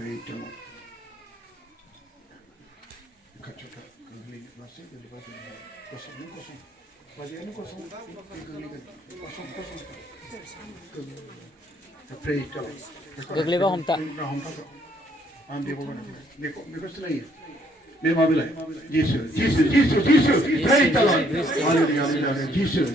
bidinw. Kacau beli nasi jadi baju kosong. Baju ini kosong. Kosong. Bidinw. Gagleba homta. Andi bogan. Neko senai. Bima bilai. Jisu. Bidinw. Hallelujah. Jisu.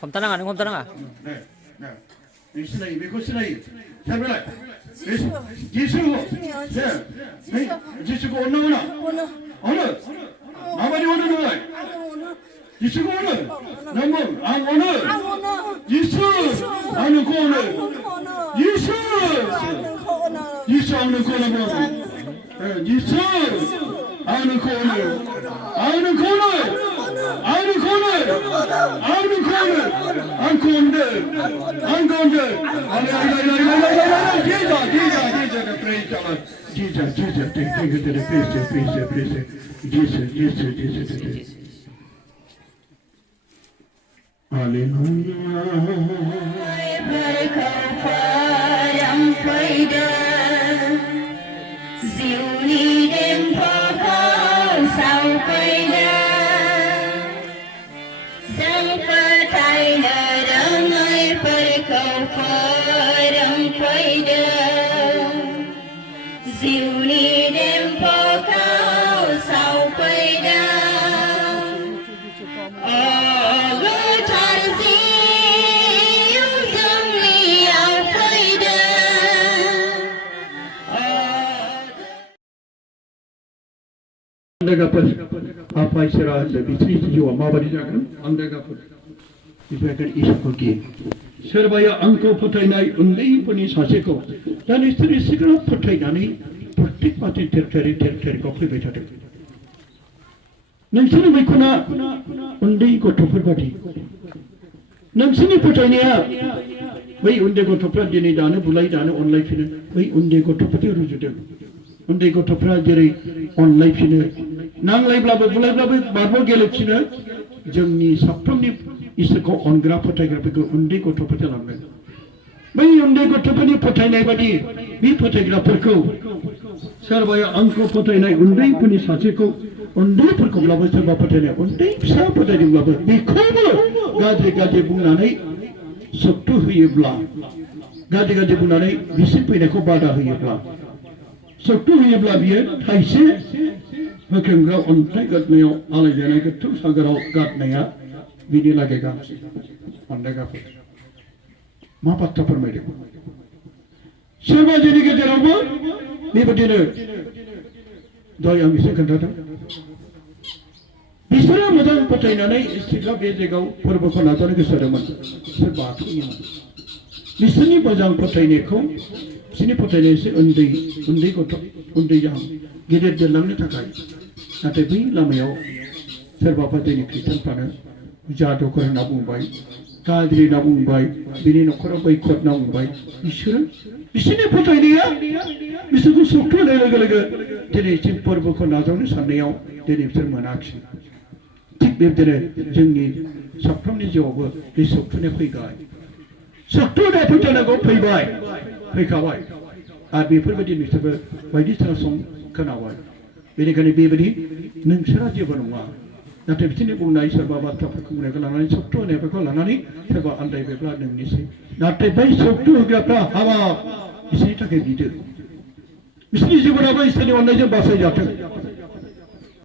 Không ta năng à? Iswrni, Iswrni. Sabila. Jisuabw. Jisuabw ona. Nobody ona no. Jisuabw ona. Namun, ang ona. Jisu. Anu ko ona. Jisu. Jisu anu ko ona. Jisu. Anu ko ona. Anu ko ona. Anu ko ona. Anu ko ona. Angkonde. Jesus, thank you to the praise. Jesus. Hallelujah. Apa isyarat lebih jiwa mabadi jangan anda dapat isyarat isyarat Serbaya angko fotainai undai puni saseko dan istri segera fotainani praktik mati tercari kopi betul. Nansini mikuna undai gotopur badi. Nansini fotainaya, bayi undai gotopur dini dana bulai dana online fina, bayi undai gotopur rujude. Undai gotopur jadi online fina. Nang lai blabu bulai blabu barbo gelap fina, jengni sapramni इसको अनग्रा फोथायग्राफोरखौ उन्दै गथ'फोर जालांबाय बै उन्दै गथ'फोरनि फोथायनाय बादि बे फोथायग्राफोरखौ सोरबाया आंखौ फोथायनाय उन्दैफोरनि सासेखौ उन्दैफोरखौब्लाबो सोरबा फोथायनाय उन्दै फिसा फोथायदोंब्लाबो बेखौबो गाज्रि बुंनानै सक्ति होयोब्ला गाज्रि बुंनानै बिसिम फैनायखौ बादा होयोब्ला सक्ति होयोब्ला बियो थाइसे होख्रेमग्रा अन्थाइ गारनायाव आलायजानाय गोथौ सागोराव गारनाया Bini lagi gaham, anda gaham. Ma batta permainan. Siapa jadi kerja apa? Ni bidinw. Daya misi kandata. Bisra mwjang pertainanai istilah bejegau perbukon atau kesadaran. Sebab ini. Bisni mwjang pertainanku, sini pertainan si undi kotor, undi yang gilir dalamnya takai. Nanti bi lamau serba pertainan Kristen pada. Jatuh kerana nabung kadri nabung bini nokor ikut nabung di sini foto ini ya, di situ sukru lega jadi cimpur bukan nazarnya sandiau jadi bermanaksi. Tik berdiri jengi sapram ni jawab di sukru ni pergi. Sukru ni foto nago pergi kawai. Abi perbedi ni sebab bagi terasong kenawai. Bini kani bibadi nengshara jibanwa. Nanti begini bungai serba batrakwu mereka lanani suktu mereka lanani serba andai mereka nengisi. Nanti bayi suktu mereka hawa isi tak kebidu. Isi juga apa isi ni andai je bahasa jatuh.